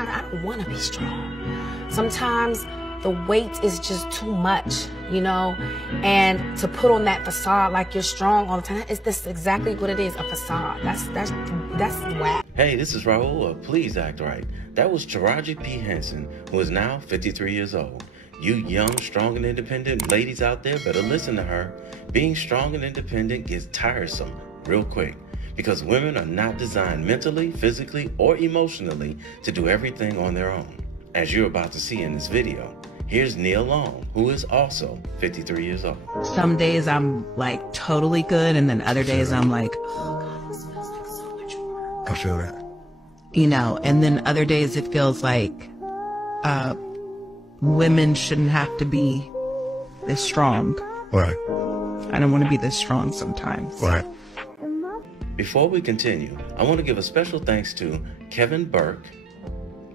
sometimes I don't want to be strong. Sometimes the weight is just too much, you know? And to put on that facade like you're strong all the time, that's exactly what it is, a facade. That's whack. Hey, this is Raulh of Please Act Right. That was Taraji P. Henson, who is now 53 years old. You young, strong, and independent ladies out there better listen to her. Being strong and independent gets tiresome real quick because women are not designed mentally, physically, or emotionally to do everything on their own. As you're about to see in this video, here's Nia Long, who is also 53 years old. Some days I'm like totally good, and then other days I'm like, oh God, this feels like so much work. I feel that. You know, and then other days it feels like women shouldn't have to be this strong. Right. I don't want to be this strong sometimes. Right. Before we continue, I want to give a special thanks to Kevin Burke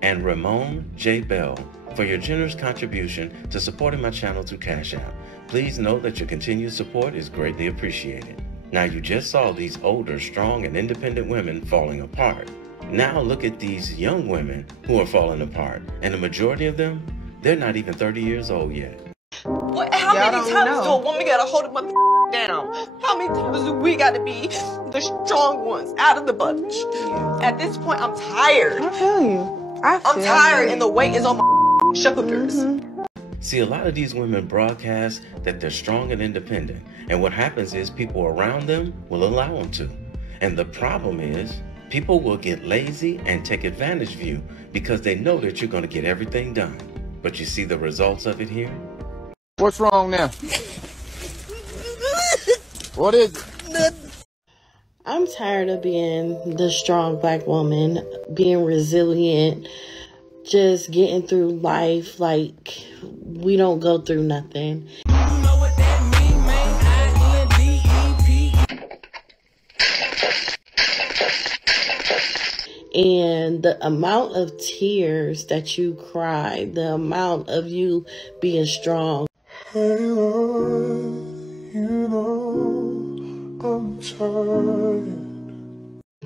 and Ramon J. Bell for your generous contribution to supporting my channel through Cash App. Please note that your continued support is greatly appreciated. Now you just saw these older, strong, and independent women falling apart. Now look at these young women who are falling apart, and the majority of them, they're not even 30 years old yet. What, how many times do a woman gotta hold a down? How many times do we gotta be the strong ones out of the bunch? At this point, I'm tired. I feel you. I'm tired and the weight is on my shoulders. See, a lot of these women broadcast that they're strong and independent, and what happens is people around them will allow them to. And the problem is, people will get lazy and take advantage of you because they know that you're going to get everything done. But you see the results of it here? What's wrong now? What is it? I'm tired of being the strong black woman, being resilient, just getting through life like we don't go through nothing. You know what that mean, man? INDEP. And the amount of tears that you cry, the amount of you being strong. Hey, Lord, you know I'm tired.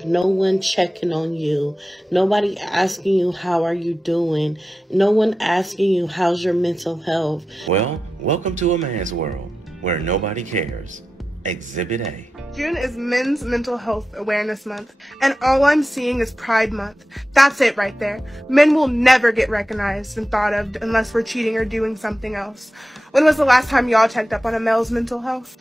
No one checking on you. Nobody asking you, how are you doing? No one asking you, how's your mental health? Well, welcome to a man's world where nobody cares. Exhibit A. June is Men's Mental Health Awareness Month, and all I'm seeing is Pride Month. That's it right there. Men will never get recognized and thought of unless we're cheating or doing something else. When was the last time y'all checked up on a male's mental health?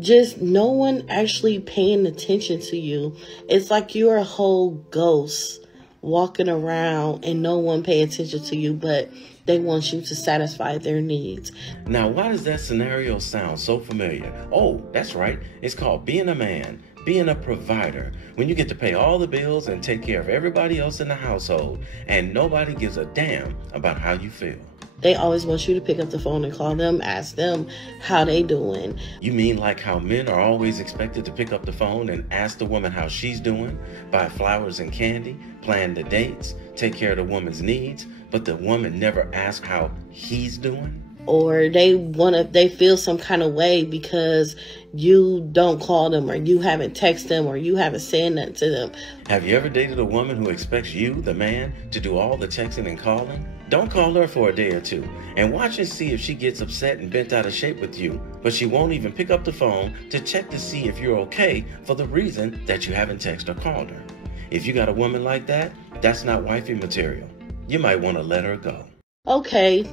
Just no one actually paying attention to you. It's like you're a whole ghost walking around and no one pay attention to you, but they want you to satisfy their needs. Now, why does that scenario sound so familiar? Oh, that's right. It's called being a man, being a provider. When you get to pay all the bills and take care of everybody else in the household, and nobody gives a damn about how you feel. They always want you to pick up the phone and call them, ask them how they doing. You mean like how men are always expected to pick up the phone and ask the woman how she's doing, buy flowers and candy, plan the dates, take care of the woman's needs, but the woman never asks how he's doing? Or they feel some kind of way because you don't call them, or you haven't texted them, or you haven't said nothing to them. Have you ever dated a woman who expects you, the man, to do all the texting and calling? Don't call her for a day or two and watch and see if she gets upset and bent out of shape with you, but she won't even pick up the phone to check to see if you're okay for the reason that you haven't texted or called her. If you got a woman like that, that's not wifey material. You might want to let her go. Okay,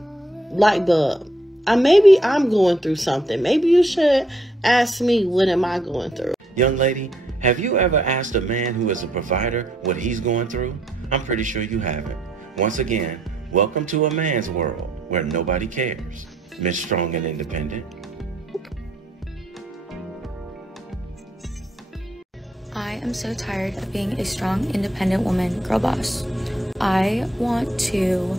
light bulb. Maybe I'm going through something. Maybe you should ask me, what am I going through? Young lady, have you ever asked a man who is a provider what he's going through? I'm pretty sure you haven't. Once again, welcome to a man's world where nobody cares. Miss Strong and Independent. I am so tired of being a strong, independent woman girl boss. I want to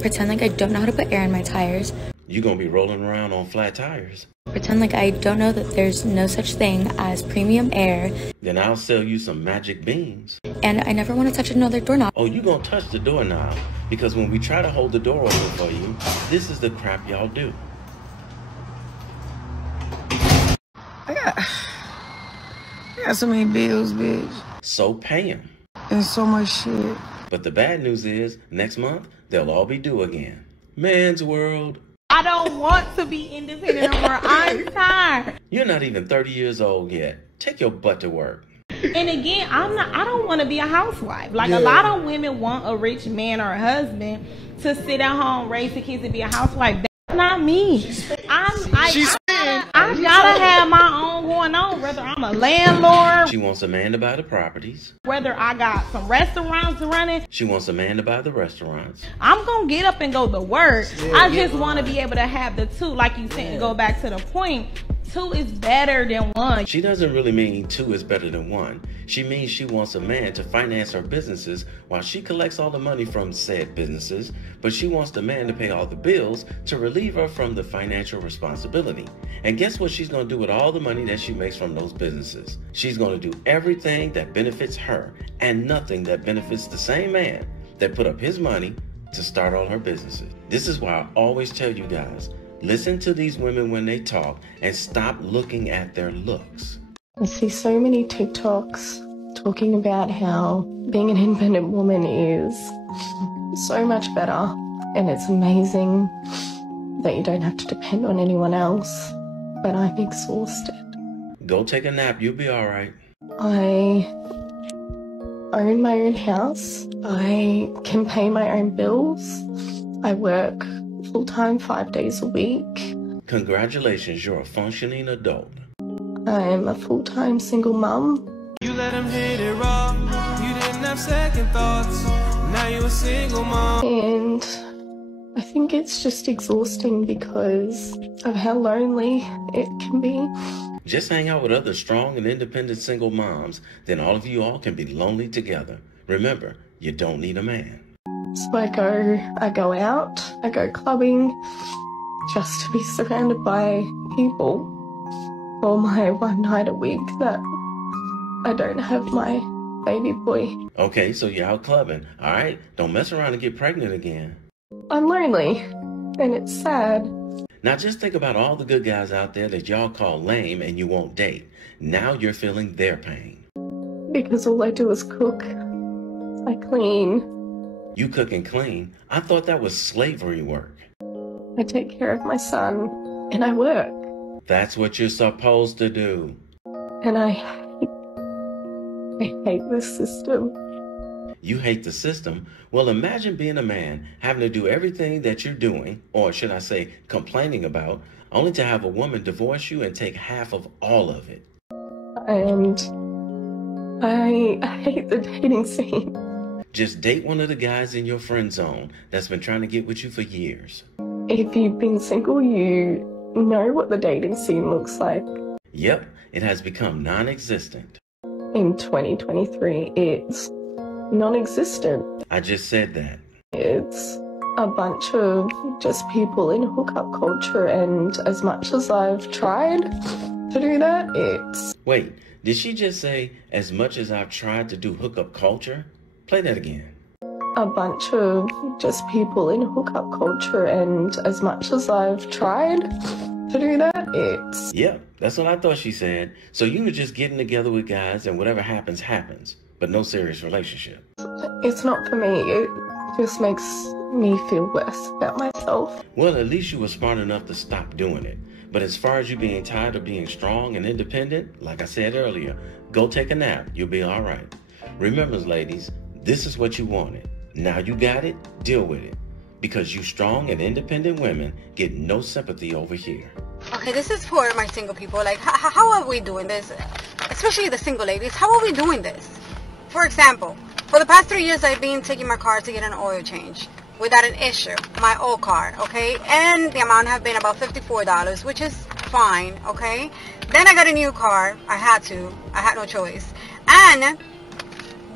pretend like I don't know how to put air in my tires. You're going to be rolling around on flat tires. Pretend like I don't know that there's no such thing as premium air. Then I'll sell you some magic beans. And I never want to touch another doorknob. Oh, you going to touch the doorknob because when we try to hold the door open for you, this is the crap y'all do. Got so many bills, bitch. So pay him. And so much shit. But the bad news is, next month, they'll all be due again. Man's world. I don't want to be independent no more. I'm tired. You're not even 30 years old yet. Take your butt to work. And again, I don't want to be a housewife. Like, a lot of women want a rich man or a husband to sit at home, raise the kids, and be a housewife. That's not me. I gotta have my own going on, whether I'm a landlord. She wants a man to buy the properties. Whether I got some restaurants running. She wants a man to buy the restaurants. I'm gonna get up and go to work. I just want to be able to have the two, like you said, to go back to the point. 2 is better than 1. She doesn't really mean 2 is better than 1. She means she wants a man to finance her businesses while she collects all the money from said businesses, but she wants the man to pay all the bills to relieve her from the financial responsibility. And guess what she's going to do with all the money that she makes from those businesses? She's going to do everything that benefits her and nothing that benefits the same man that put up his money to start all her businesses. This is why I always tell you guys, listen to these women when they talk and stop looking at their looks. I see so many TikToks talking about how being an independent woman is so much better, and it's amazing that you don't have to depend on anyone else, but I'm exhausted. Go take a nap, you'll be all right. I own my own house. I can pay my own bills. I work full-time 5 days a week. Congratulations, you're a functioning adult. I'm a full-time single mum. You let him hit it raw. You didn't have second thoughts. Now you're a single mom. And I think it's just exhausting because of how lonely it can be. Just hang out with other strong and independent single moms, then all of you all can be lonely together. Remember, you don't need a man. So I go out, I go clubbing, just to be surrounded by people for my one night a week that I don't have my baby boy. Okay, so you're out clubbing, all right? Don't mess around and get pregnant again. I'm lonely, and it's sad. Now just think about all the good guys out there that y'all call lame and you won't date. Now you're feeling their pain. Because all I do is cook. I clean. You cook and clean? I thought that was slavery work. I take care of my son, and I work. That's what you're supposed to do. And I hate this system. You hate the system? Well, imagine being a man, having to do everything that you're doing, or should I say complaining about, only to have a woman divorce you and take half of all of it. And I hate the dating scene. Just date one of the guys in your friend zone that's been trying to get with you for years. If you've been single, you know what the dating scene looks like. Yep, it has become non-existent. In 2023, it's non-existent. I just said that. It's a bunch of just people in hookup culture, and as much as I've tried to do that, it's... Wait, did she just say, as much as I've tried to do hookup culture? Play that again. A bunch of just people in hookup culture, and as much as I've tried to do that, it's... Yep, that's what I thought she said. So you were just getting together with guys and whatever happens, happens. But no serious relationship. It's not for me. It just makes me feel worse about myself. Well, at least you were smart enough to stop doing it. But as far as you being tired of being strong and independent, like I said earlier, go take a nap. You'll be all right. Remember, ladies, this is what you wanted. Now you got it, deal with it. Because you strong and independent women get no sympathy over here. Okay, this is for my single people. Like, how are we doing this? Especially the single ladies, how are we doing this? For example, for the past 3 years, I've been taking my car to get an oil change without an issue. My old car, okay? And the amount have been about $54, which is fine, okay? Then I got a new car. I had no choice. And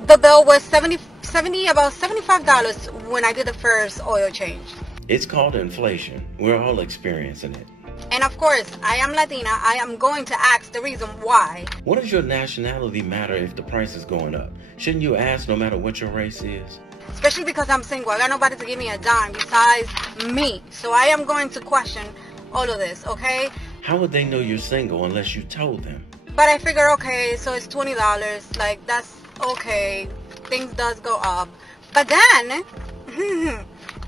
the bill was about $75 when I did the first oil change. It's called inflation. We're all experiencing it. And of course, I am Latina. I am going to ask the reason why. What does your nationality matter if the price is going up? Shouldn't you ask no matter what your race is? Especially because I'm single. I got nobody to give me a dime besides me. So I am going to question all of this, okay? How would they know you're single unless you told them? But I figure, okay, so it's $20. Like, that's okay. Things does go up. But then,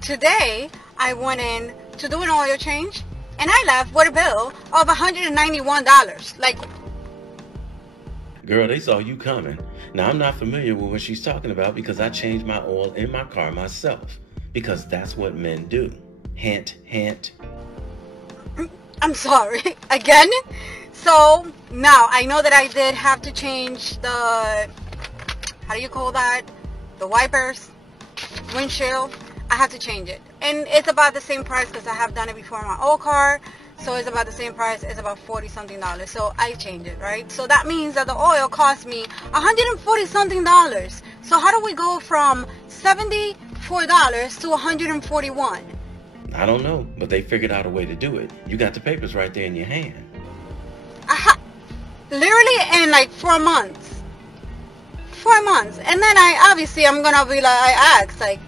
today, I went in to do an oil change, and I left with a bill of $191. Like, girl, they saw you coming. Now, I'm not familiar with what she's talking about because I changed my oil in my car myself. Because that's what men do. Hint, hint. I'm sorry. Again? So, now, I know that I did have to change the, how do you call that? The wipers, windshield. I have to change it. And it's about the same price because I have done it before in my old car. So it's about the same price. It's about $40-something. So I changed it, right? So that means that the oil cost me $140-something. So how do we go from $74 to $141? I don't know, but they figured out a way to do it. You got the papers right there in your hand. Literally in like 4 months. 4 months. And then I'm gonna be like, I asked, like,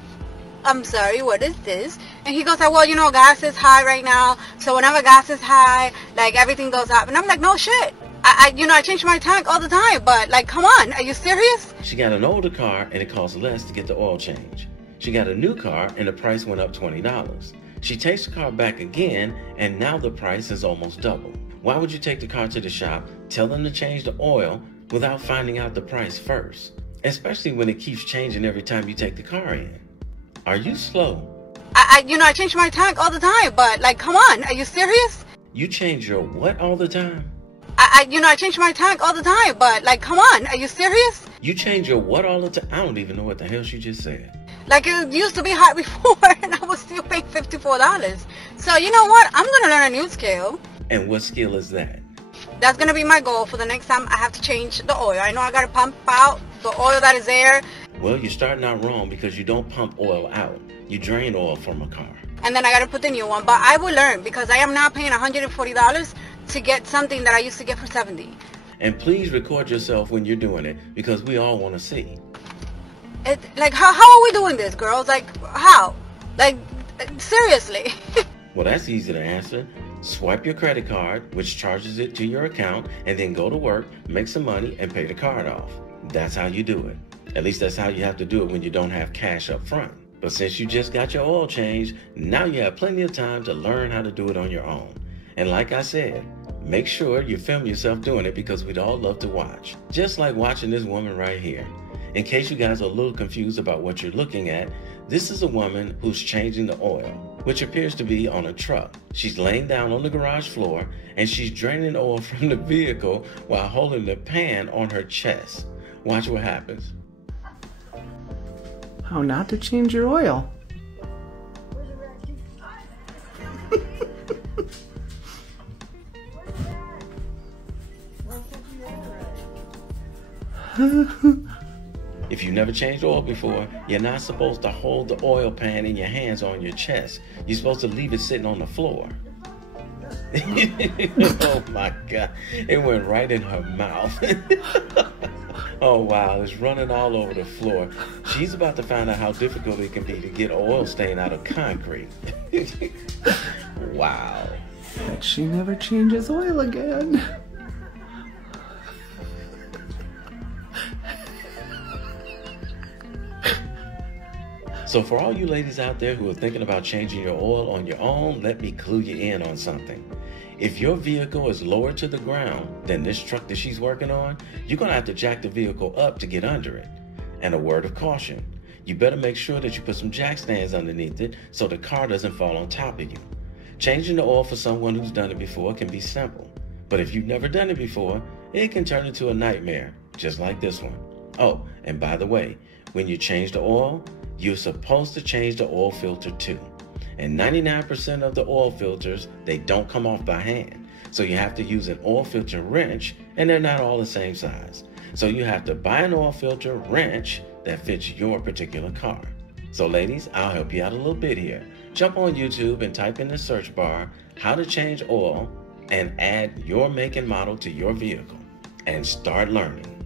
I'm sorry, what is this? And he goes like, well, you know, gas is high right now. So whenever gas is high, like, everything goes up. And I'm like, no shit. I change my tank all the time. But, like, come on. Are you serious? She got an older car, and it costs less to get the oil change. She got a new car, and the price went up $20. She takes the car back again, and now the price is almost double. Why would you take the car to the shop, tell them to change the oil, without finding out the price first? Especially when it keeps changing every time you take the car in. Are you slow? I change my tank all the time, but, like, come on, are you serious? You change your what all the time? I change my tank all the time, but, like, come on, are you serious? You change your what all the time? I don't even know what the hell she just said. Like, it used to be hot before, and I was still paying $54. So, you know what? I'm gonna learn a new skill. And what skill is that? That's gonna be my goal for the next time I have to change the oil. I know I gotta pump out the oil that is there. Well, you're starting out wrong because you don't pump oil out. You drain oil from a car. And then I gotta put the new one. But I will learn because I am not paying $140 to get something that I used to get for $70. And please record yourself when you're doing it because we all want to see. Like, how are we doing this, girls? Like, how? Like, seriously. Well, that's easy to answer. Swipe your credit card, which charges it to your account, and then go to work, make some money, and pay the card off. That's how you do it. At least that's how you have to do it when you don't have cash up front. But since you just got your oil changed, now you have plenty of time to learn how to do it on your own. And like I said, make sure you film yourself doing it because we'd all love to watch. Just like watching this woman right here. In case you guys are a little confused about what you're looking at, this is a woman who's changing the oil, which appears to be on a truck. She's laying down on the garage floor and she's draining oil from the vehicle while holding the pan on her chest. Watch what happens. How not to change your oil. If you've never changed oil before, you're not supposed to hold the oil pan in your hands on your chest. You're supposed to leave it sitting on the floor. Oh my God. It went right in her mouth. Oh wow, it's running all over the floor. She's about to find out how difficult it can be to get oil stain out of concrete. Wow. Bet she never changes oil again. So for all you ladies out there who are thinking about changing your oil on your own, let me clue you in on something. If your vehicle is lower to the ground than this truck that she's working on, you're going to have to jack the vehicle up to get under it. And a word of caution, you better make sure that you put some jack stands underneath it so the car doesn't fall on top of you. Changing the oil for someone who's done it before can be simple. But if you've never done it before, it can turn into a nightmare, just like this one. Oh, and by the way, when you change the oil, you're supposed to change the oil filter too. And 99% of the oil filters, they don't come off by hand. So you have to use an oil filter wrench, and they're not all the same size. So you have to buy an oil filter wrench that fits your particular car. So ladies, I'll help you out a little bit here. Jump on YouTube and type in the search bar, how to change oil, and add your make and model to your vehicle, and start learning.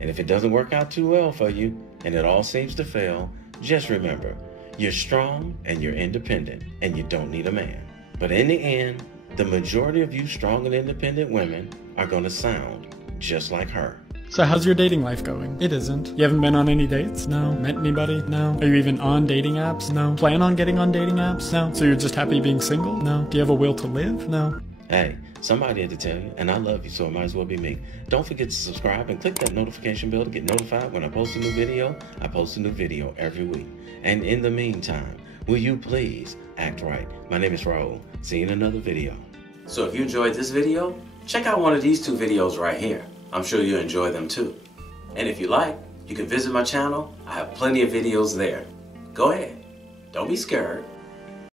And if it doesn't work out too well for you, and it all seems to fail, just remember, you're strong and you're independent and you don't need a man. But in the end, the majority of you strong and independent women are going to sound just like her. So how's your dating life going? It isn't. You haven't been on any dates? No. Met anybody? No. Are you even on dating apps? No. Plan on getting on dating apps? No. So you're just happy being single? No. Do you have a will to live? No. Hey, somebody had to tell you, and I love you, so it might as well be me. Don't forget to subscribe and click that notification bell to get notified when I post a new video. I post a new video every week. And in the meantime, will you please act right? My name is Raulh. See you in another video. So if you enjoyed this video, check out one of these 2 videos right here. I'm sure you'll enjoy them too. And if you like, you can visit my channel. I have plenty of videos there. Go ahead. Don't be scared.